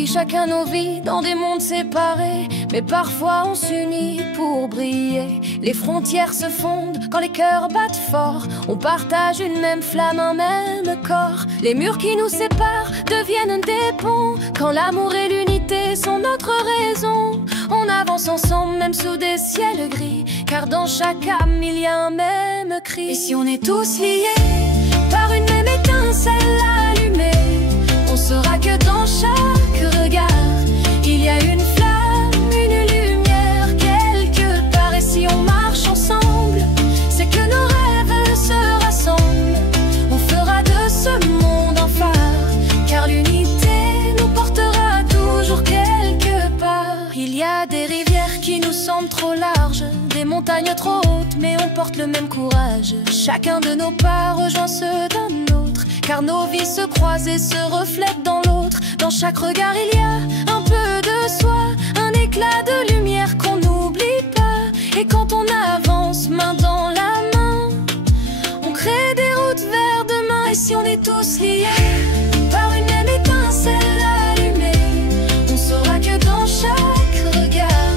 vit chacun nos vies dans des mondes séparés, mais parfois on s'unit pour briller. Les frontières se fondent quand les cœurs battent fort. On partage une même flamme, un même corps. Les murs qui nous séparent deviennent des ponts quand l'amour et l'unité sont notre raison. On avance ensemble même sous des ciels gris, car dans chaque âme il y a un même cri. Et si on est tous liés par une même étincelle allumée, on saura que dans chaque regard il y a une flamme, une lumière quelque part. Et si on marche ensemble, c'est que nos rêves se rassemblent. On fera de ce monde un phare, car l'unité nous portera toujours quelque part. Il y a des rivières qui nous semblent trop larges, des montagnes trop hautes, mais on porte le même courage. Chacun de nos pas rejoint ceux d'un autre, car nos vies se croisent et se reflètent dans l'autre. Dans chaque regard il y a un peu de soi, un éclat de lumière qu'on n'oublie pas. Et quand on avance main dans la main, on crée des routes vers demain. Et si on est tous liés par une même étincelle allumée, on saura que dans chaque regard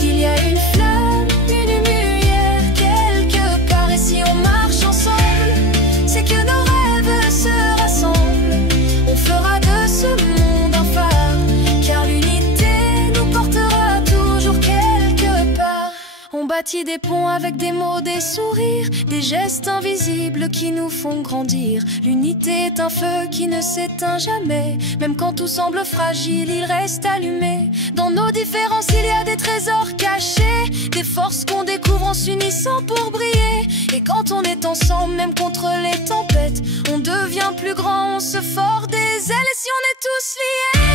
il y a une flamme, une lumière quelque part. Et si on marche ensemble, c'est que nos rêves se rassemblent. On fera de ce monde un phare, car l'unité nous portera toujours quelque part. On bâtit des ponts avec des mots, des sourires, des gestes invisibles qui nous font grandir. L'unité est un feu qui ne s'éteint jamais, même quand tout semble fragile, il reste allumé. Dans nos différences, il y a des trésors cachés, des forces qu'on découvre en s'unissant pour briller. Et quand on est ensemble, même contre les tempêtes, on devient plus grand, on se ford des ailes. Et si on est tous liés